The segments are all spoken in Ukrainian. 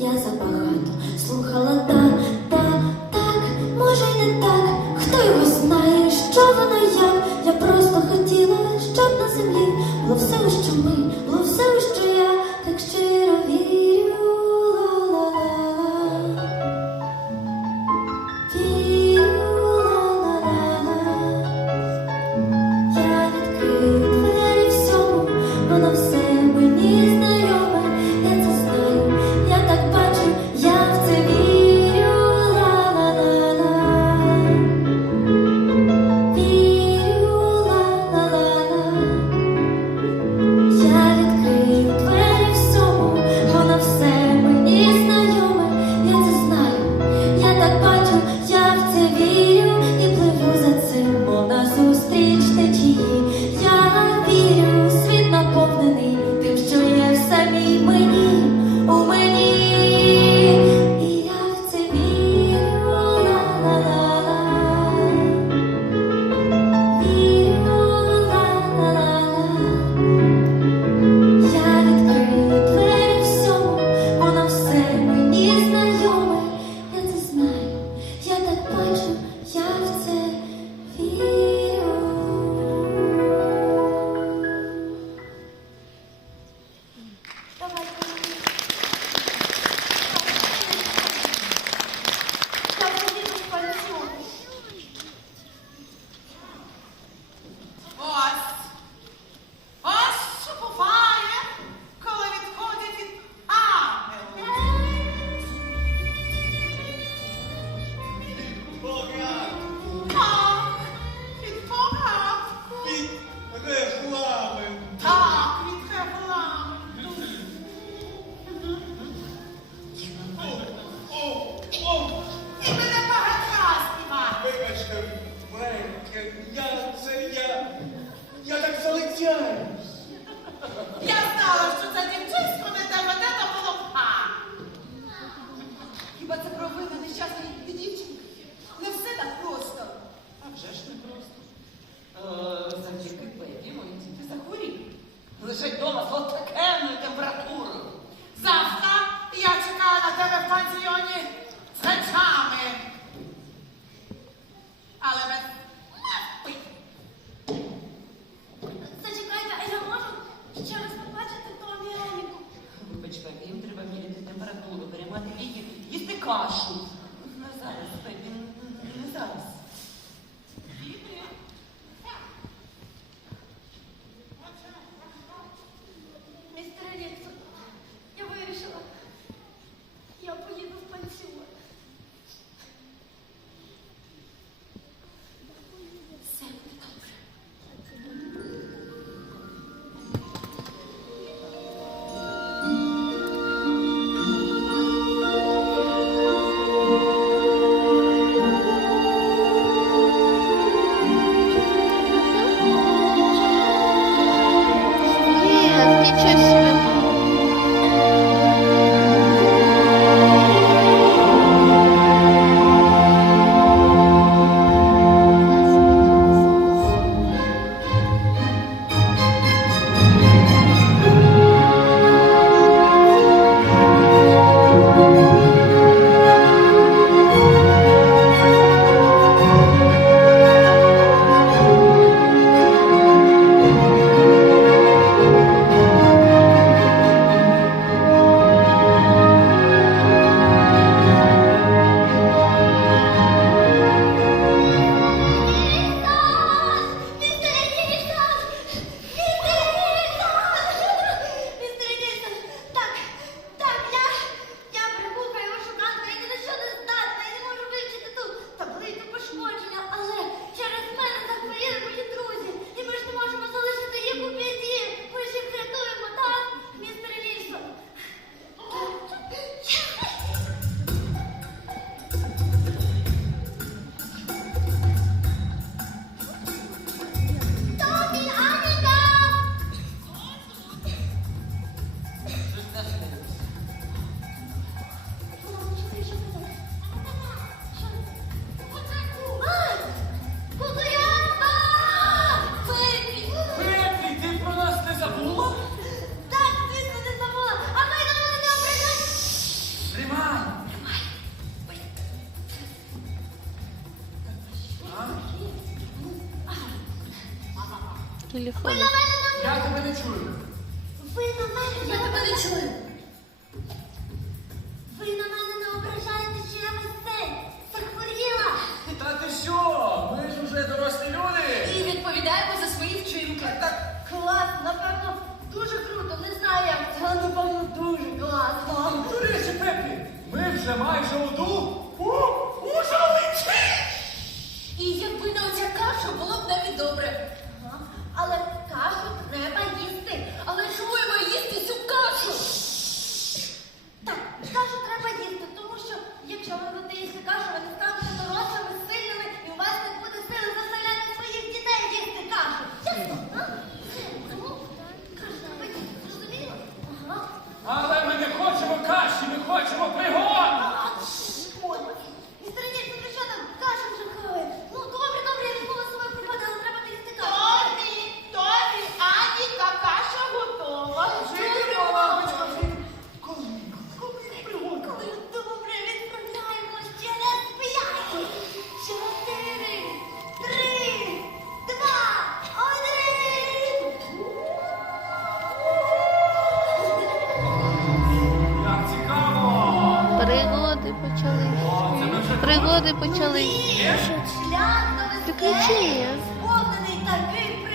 я забагато. Слухала телефону. Я тебе не чую. Ви на мене я тебе не чую. Ви на мене не ображаєте, що я весь захворіла. Та ти що? Ми ж уже дорослі люди. І відповідаємо за свої вчинки. Так клас, напевно, дуже круто, не знаю як. Але напевно дуже класно. До речі, Пепі, ми вже майже уду. У, у жаличі! І якби не оця каша, було б навіть добре треба їсти. приключения. Вот он и такой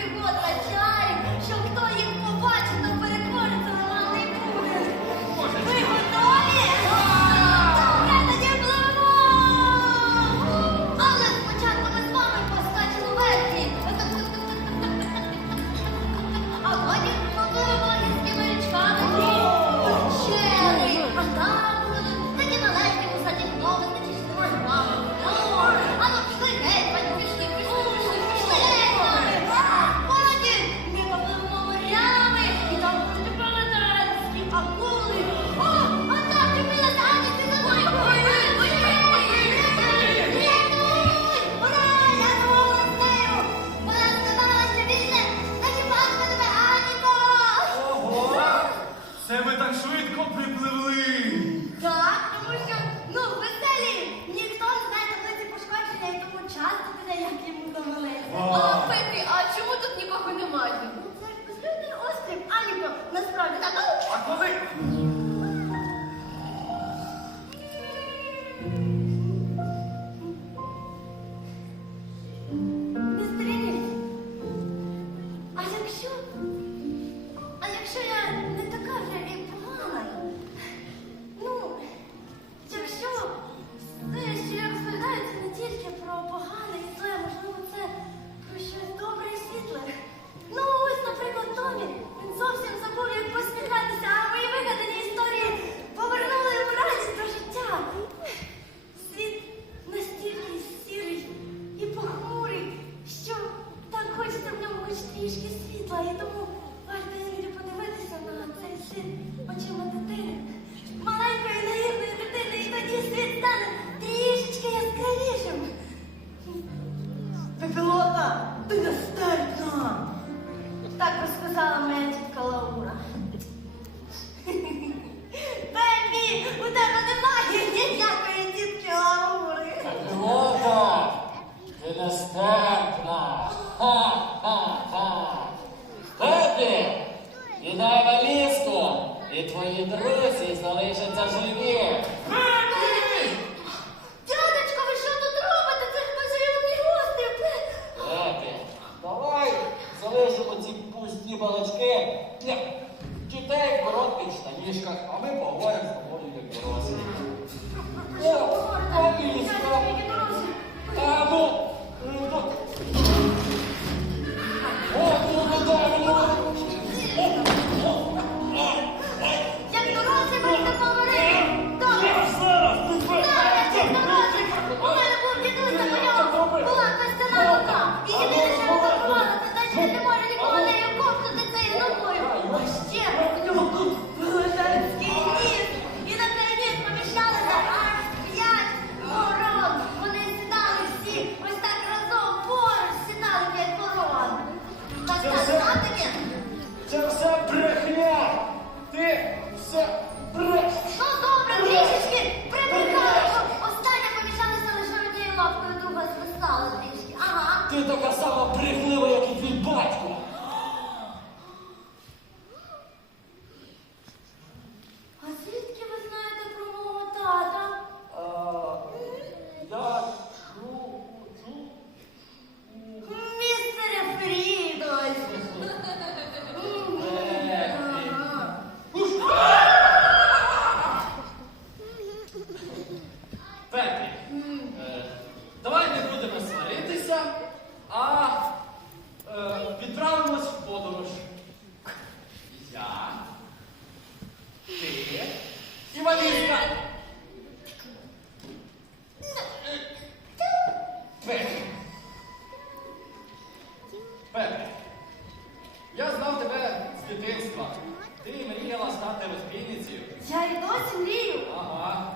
зовсім. Ага.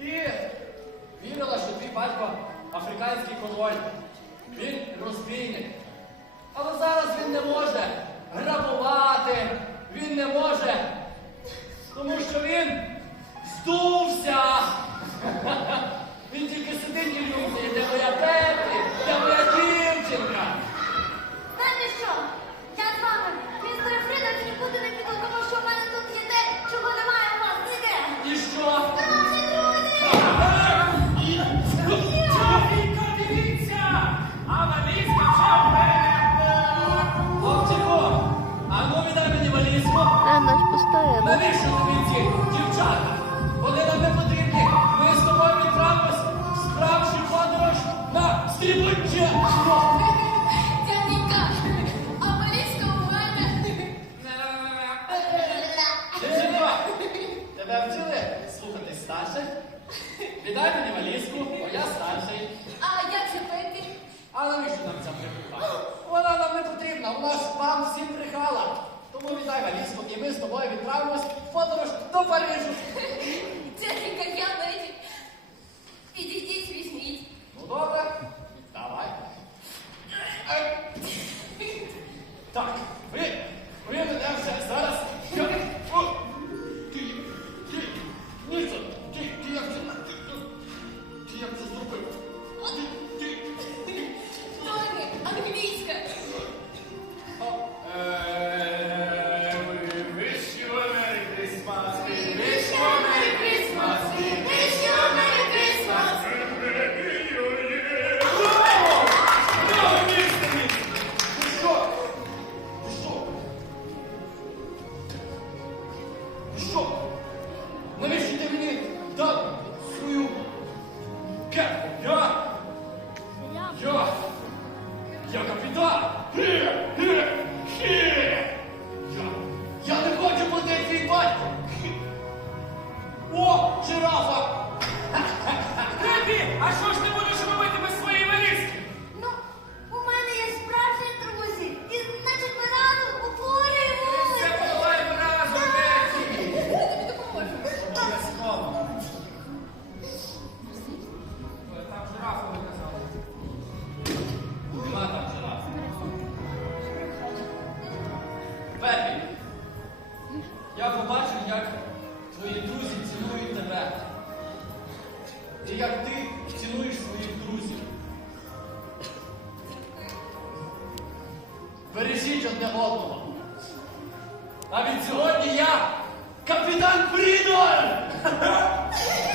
І вірила, що твій батько африканський коволь. Він розбійник. Але зараз він не може грабувати, він не може, тому що він здувся. Він тільки сидить і любить, де моя пепі, де моя. стоїмо. Навіщо тобі ці дівчата? Вони нам не потрібні. Ми з тобою відправимось справжню подорож на стрібуче. Дяденька, а поліська у мене. Дівчинко, тебе вчили слухати старше. Віддай мені валізку, бо я старший. А як же пити? А навіщо нам ця прибуха? Вона нам не потрібна, у нас вам всім прихала. Тому вітай Аліско, і ми з тобою відправимось в подорож до Парижу. Дяденька, я навіть. Підійдіть, візьміть. Ну добре, давай. Так, вы, вы, мене вже зараз одного. Навіть сьогодні я капітан Фрідор!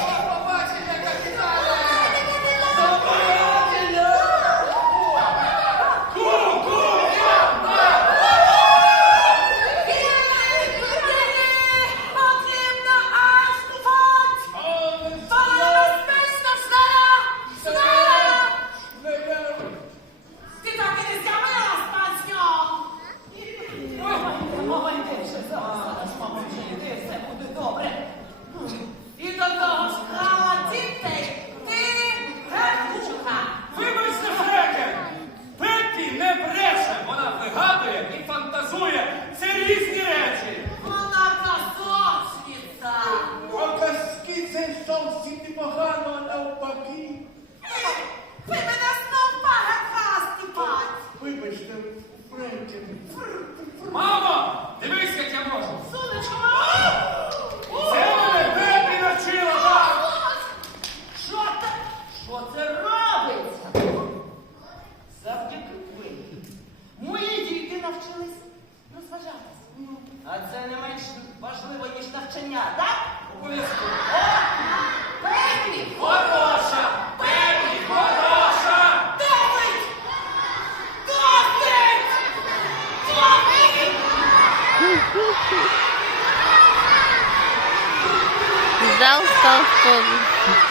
exausta tá aos fogo.